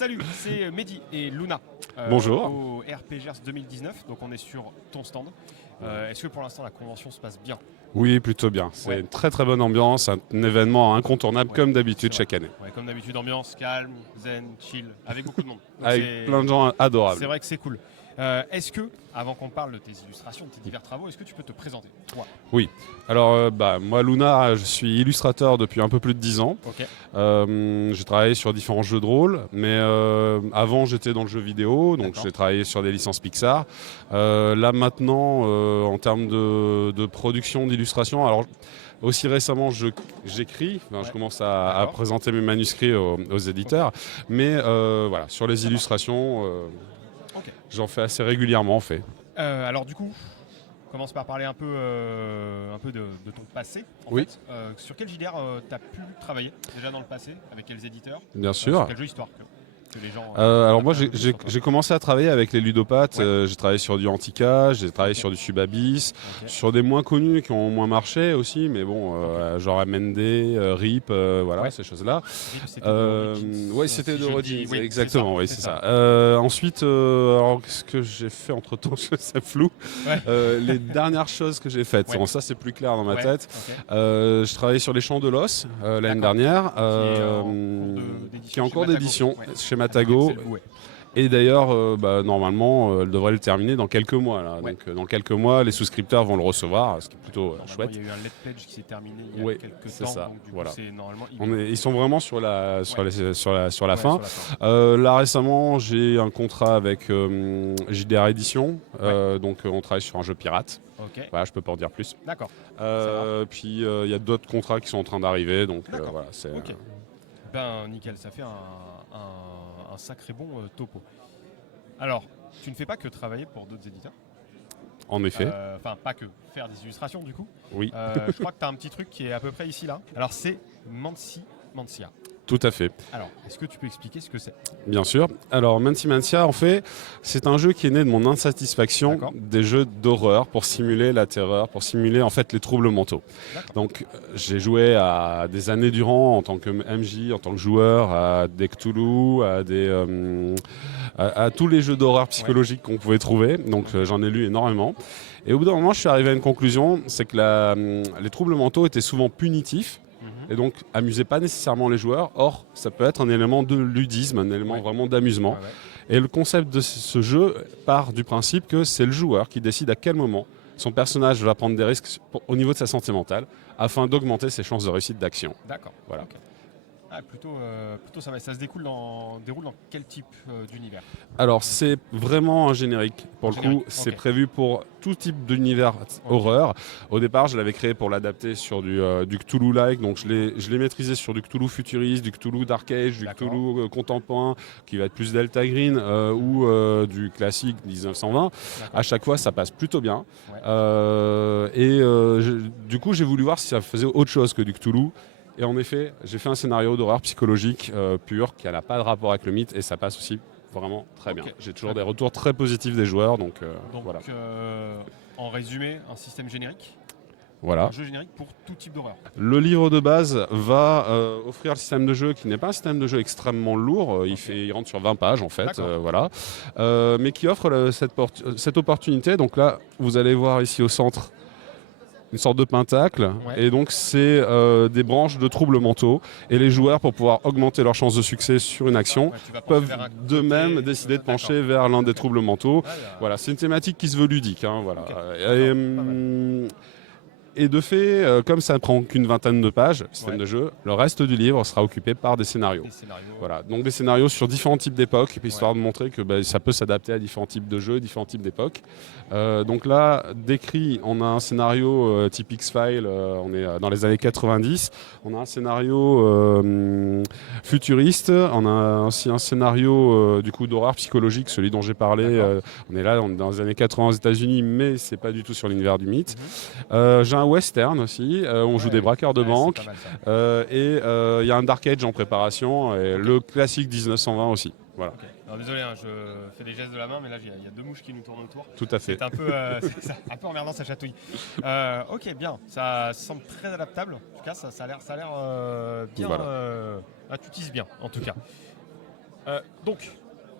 Salut, c'est Mehdi et Luna. Bonjour. Au RPGers 2019, donc on est sur ton stand. Est-ce que pour l'instant la convention se passe bien? Oui, plutôt bien. C'est une très très bonne ambiance, un événement incontournable comme d'habitude chaque année. Ouais, comme d'habitude, ambiance calme, zen, chill, avec beaucoup de monde. Donc Avec plein de gens adorables. C'est vrai que c'est cool. Est-ce que, avant qu'on parle de tes illustrations, de tes divers travaux, est-ce que tu peux te présenter, toi? Oui. Alors, moi, Luna, je suis illustrateur depuis un peu plus de 10 ans. Ok. J'ai travaillé sur différents jeux de rôle, mais avant, j'étais dans le jeu vidéo, donc j'ai travaillé sur des licences Pixar. Là, maintenant, en termes de production d'illustration, alors aussi récemment, j'écris, je commence à présenter mes manuscrits aux éditeurs, mais voilà, sur les illustrations, j'en fais assez régulièrement en fait. Alors du coup, commence par parler un peu de ton passé. En Oui. fait. Sur quel JDR tu as pu travailler déjà dans le passé? Avec quels éditeurs? Bien sûr. Sur quel jeu histoire que les gens, alors moi j'ai commencé à travailler avec les ludopathes, j'ai travaillé sur du Antica, j'ai travaillé sur du Subabyss, sur des moins connus qui ont moins marché aussi, mais bon, genre MND, RIP, voilà, ces choses-là. Oui, c'était de Origins, oui, exactement, oui, c'est ça. Ensuite, alors ce que j'ai fait entre temps, c'est flou. Les dernières choses que j'ai faites, bon, ça c'est plus clair dans ma tête. Je travaillais sur les Champs de l'Os l'année dernière, qui est en cours d'édition chez Matago. Et d'ailleurs, normalement, elle devrait le terminer dans quelques mois. Là. Donc, dans quelques mois, les souscripteurs vont le recevoir, ce qui est plutôt chouette. Il y a eu un Let Pledge qui s'est terminé il y a quelques temps. Ça. Donc, du voilà. coup, normalement, ils sont vraiment sur la fin. Là, récemment, j'ai un contrat avec JDR Edition. Donc, on travaille sur un jeu pirate. Voilà, je peux pas en dire plus. D'accord. Puis, il y a d'autres contrats qui sont en train d'arriver. Donc, voilà, c'est... Ben, nickel, ça fait un sacré bon topo. Alors, tu ne fais pas que travailler pour d'autres éditeurs? En effet. Enfin, pas que faire des illustrations, du coup. Oui. Je crois que tu as un petit truc qui est à peu près ici, là. Alors, c'est Mancia. Tout à fait. Alors, est-ce que tu peux expliquer ce que c'est? Bien sûr. Alors, Mancia, en fait, c'est un jeu qui est né de mon insatisfaction des jeux d'horreur pour simuler la terreur, pour simuler en fait les troubles mentaux. Donc, j'ai joué à des années durant en tant que MJ, en tant que joueur, à des Cthulhu, à tous les jeux d'horreur psychologique qu'on pouvait trouver. Donc, j'en ai lu énormément. Et au bout d'un moment, je suis arrivé à une conclusion, c'est que les troubles mentaux étaient souvent punitifs. Et donc, amusez pas nécessairement les joueurs. Or, ça peut être un élément de ludisme, un élément vraiment d'amusement. Et le concept de ce jeu part du principe que c'est le joueur qui décide à quel moment son personnage va prendre des risques au niveau de sa santé mentale afin d'augmenter ses chances de réussite d'action. D'accord. Voilà. Plutôt ça se déroule dans quel type d'univers? Alors, c'est vraiment un générique. Pour le coup, c'est prévu pour tout type d'univers horreur. Au départ, je l'avais créé pour l'adapter sur du Cthulhu-like. Donc, je l'ai maîtrisé sur du Cthulhu futuriste, du Cthulhu Dark Age, du Cthulhu contemporain, qui va être plus Delta Green, ou du classique 1920. À chaque fois, ça passe plutôt bien. Du coup, j'ai voulu voir si ça faisait autre chose que du Cthulhu. Et en effet, j'ai fait un scénario d'horreur psychologique pur qui n'a pas de rapport avec le mythe et ça passe aussi vraiment très bien. J'ai toujours des retours très positifs des joueurs. Donc voilà. En résumé, un système générique? Voilà. Un jeu générique pour tout type d'horreur. Le livre de base va offrir le système de jeu qui n'est pas un système de jeu extrêmement lourd. Il rentre sur 20 pages en fait. Voilà. Mais qui offre cette opportunité. Donc là, vous allez voir ici au centre une sorte de pentacle, et donc c'est des branches de troubles mentaux, et les joueurs, pour pouvoir augmenter leurs chances de succès sur une action, peuvent d'eux-mêmes décider de pencher vers l'un des troubles mentaux. Voilà, c'est une thématique qui se veut ludique. Voilà. Et de fait, comme ça ne prend qu'une vingtaine de pages, système de jeu, le reste du livre sera occupé par des scénarios. Voilà, donc des scénarios sur différents types d'époques, histoire de montrer que ça peut s'adapter à différents types de jeux, différents types d'époques. Donc là, décrit, on a un scénario type X-Files, on est dans les années 90, on a un scénario futuriste, on a aussi un scénario du coup d'horreur psychologique, celui dont j'ai parlé. On est dans les années 80 aux États-Unis, mais c'est pas du tout sur l'univers du mythe. J'ai un western aussi, on joue des braqueurs de banque, et il y a un Dark Age en préparation, et le classique 1920 aussi. Voilà. Alors, désolé, je fais des gestes de la main, mais là il y a deux mouches qui nous tournent autour. Tout à fait. C'est un peu emmerdant, ça chatouille. Ok, bien, ça semble très adaptable. En tout cas, ça a l'air bien. Voilà. Tu tises bien, en tout cas. Donc,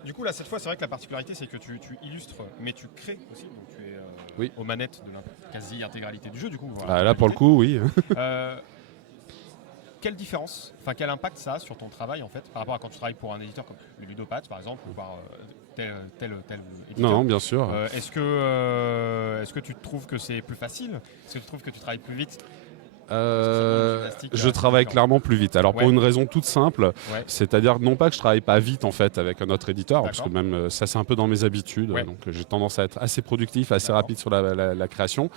du coup, là, cette fois, c'est vrai que la particularité, c'est que tu illustres, mais tu crées aussi. Donc, tu es aux manettes de la quasi-intégralité du jeu, du coup. Voilà, là, pour le coup, oui. Quelle différence, enfin quel impact ça a sur ton travail en fait par rapport à quand tu travailles pour un éditeur comme le Ludopathe par exemple ou par tel éditeur. Non, bien sûr. Est-ce que tu trouves que c'est plus facile? Est-ce que tu trouves que tu travailles plus vite? Je travaille clairement plus vite. Alors pour une raison toute simple, c'est-à-dire non pas que je travaille pas vite en fait avec un autre éditeur, parce que même ça c'est un peu dans mes habitudes, donc j'ai tendance à être assez productif, assez rapide sur la création.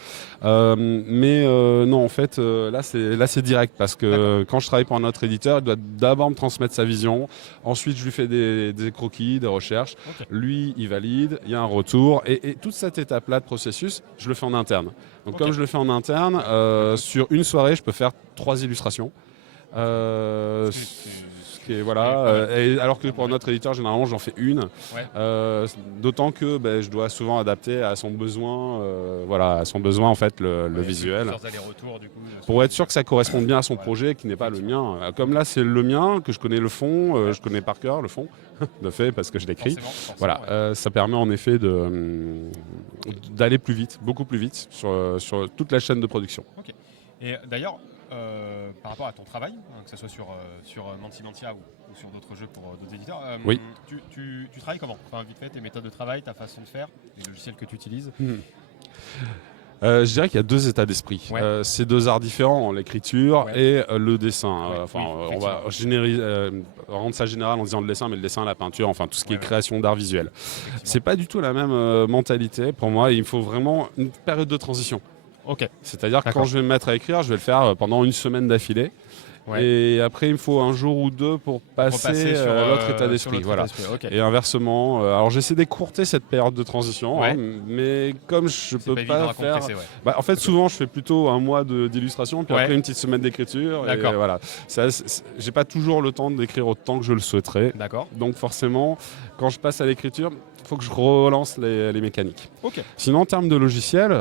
Mais non en fait là c'est direct parce que quand je travaille pour un autre éditeur, il doit d'abord me transmettre sa vision, ensuite je lui fais des croquis, des recherches, lui il valide, il y a un retour et toute cette étape-là de processus, je le fais en interne. Donc comme je le fais en interne, sur une soirée, je peux faire 3 illustrations. Alors que pour notre éditeur, généralement, j'en fais une. D'autant que je dois souvent adapter à son besoin, en fait, le visuel. Pour être sûr que ça corresponde bien à son projet, qui n'est pas le mien. Comme là, c'est le mien, que je connais le fond, je connais par cœur le fond, de fait, parce que je l'écris. Ça permet en effet d'aller plus vite, beaucoup plus vite, sur toute la chaîne de production. Okay. Et d'ailleurs, par rapport à ton travail, que ce soit sur Mantimantia ou sur d'autres jeux pour d'autres éditeurs, tu travailles comment? Enfin, vite fait, tes méthodes de travail, ta façon de faire, les logiciels que tu utilises. Je dirais qu'il y a 2 états d'esprit. C'est 2 arts différents, l'écriture et le dessin. On va rendre ça général en disant le dessin, mais le dessin, la peinture, enfin tout ce qui est création d'art visuel. C'est pas du tout la même mentalité. Pour moi, il faut vraiment une période de transition. C'est-à-dire que quand je vais me mettre à écrire, je vais le faire pendant une semaine d'affilée. Et après, il me faut un jour ou 2 pour passer sur l'autre état d'esprit. Et inversement, alors j'essaie d'écourter cette période de transition, mais comme je peux pas faire... en fait, souvent, je fais plutôt un mois d'illustration, puis après une petite semaine d'écriture. Voilà. J'ai pas toujours le temps d'écrire autant que je le souhaiterais. Donc forcément, quand je passe à l'écriture, il faut que je relance les mécaniques. Sinon, en termes de logiciel,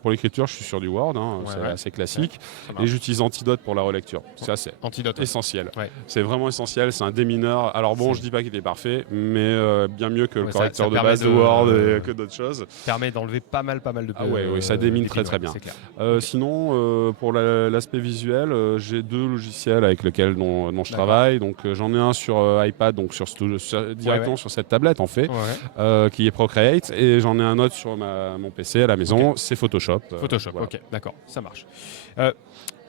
pour l'écriture, je suis sur du Word, c'est assez classique. Et j'utilise Antidote pour la relecture. Ça, c'est essentiel. C'est vraiment essentiel, c'est un démineur. Alors bon, je dis pas qu'il est parfait, mais bien mieux que le correcteur de base de Word et que d'autres choses. Permet d'enlever pas mal de... ça démine très bien. Sinon, pour l'aspect visuel, j'ai 2 logiciels avec lesquels dont je travaille. Donc j'en ai un sur iPad, donc directement sur cette tablette en fait. Qui est Procreate, et j'en ai un autre sur mon PC à la maison, c'est Photoshop. Ok, d'accord, ça marche.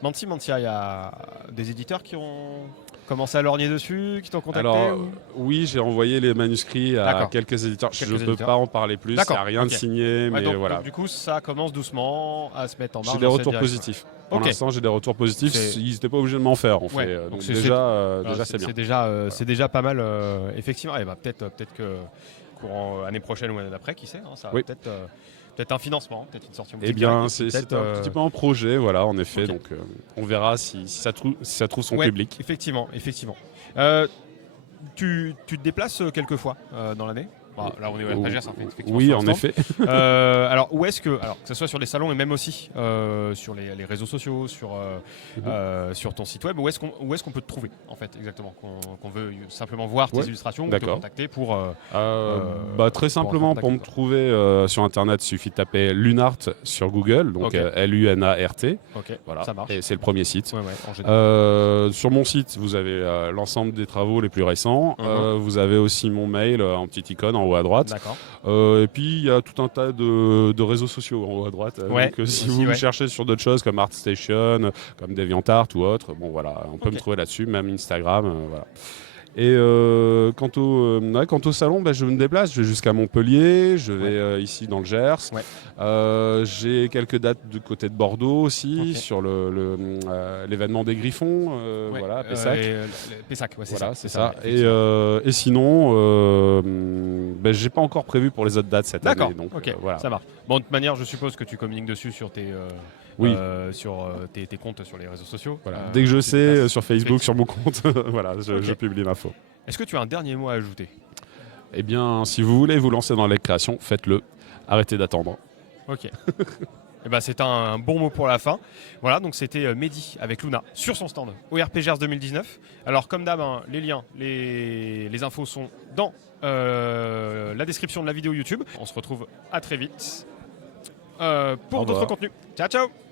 Mantimantia, il y a des éditeurs qui ont commencé à lorgner dessus, qui t'ont contacté? Alors, oui, j'ai envoyé les manuscrits à quelques éditeurs. Je ne peux pas en parler plus, il n'y a rien de signé, mais voilà. Donc, du coup, ça commence doucement à se mettre en marche. J'ai des retours positifs. Pour l'instant, j'ai des retours positifs. Ils n'étaient pas obligés de m'en faire, en fait. Donc déjà, c'est bien. C'est déjà pas mal, effectivement. Et peut-être que courant année prochaine ou l'année d'après, qui sait, ça va peut-être un financement, peut-être une sortie. Eh bien, c'est un petit peu un projet, voilà, en effet. Donc, on verra si ça trouve son public. Effectivement. Tu te déplaces quelques fois dans l'année? Là, on est au Alpagère, ça fait effectivement. Oui, en effet. Alors, où est-ce que ce soit sur les salons et même aussi sur les réseaux sociaux, sur ton site web, où est-ce qu'on peut te trouver, en fait, exactement, qu'on veut simplement voir tes illustrations ou te contacter pour... très simplement, pour me trouver sur Internet, il suffit de taper Lunart sur Google, donc L-U-N-A-R-T. Voilà, ça marche. Et c'est le premier site. Sur mon site, vous avez l'ensemble des travaux les plus récents. Vous avez aussi mon mail en petite icône en haut à droite. Et puis il y a tout un tas de réseaux sociaux en haut à droite. Donc si vous me cherchez sur d'autres choses comme ArtStation, comme DeviantArt ou autre, bon voilà, on peut me trouver là-dessus, même Instagram, voilà. Et quant au salon, je me déplace, je vais jusqu'à Montpellier, je vais ici dans le Gers. J'ai quelques dates du côté de Bordeaux aussi, sur l'événement des Griffons, voilà, Pessac. Pessac, c'est ça. Et sinon, j'ai pas encore prévu pour les autres dates cette année. Donc, voilà. Ça marche. Bon, de toute manière, je suppose que tu communiques dessus sur tes comptes sur les réseaux sociaux. Voilà. Dès que je sais, sur Facebook, sur mon compte, voilà, je publie l'info. Est-ce que tu as un dernier mot à ajouter? Eh bien, si vous voulez vous lancer dans la création, faites-le. Arrêtez d'attendre. Ok. Et ben, c'est un bon mot pour la fin. Voilà, donc c'était Mehdi avec Luna sur son stand au RPGers 2019. Alors comme d'hab, hein, les liens, les infos sont dans la description de la vidéo YouTube. On se retrouve à très vite pour d'autres contenus. Ciao, ciao.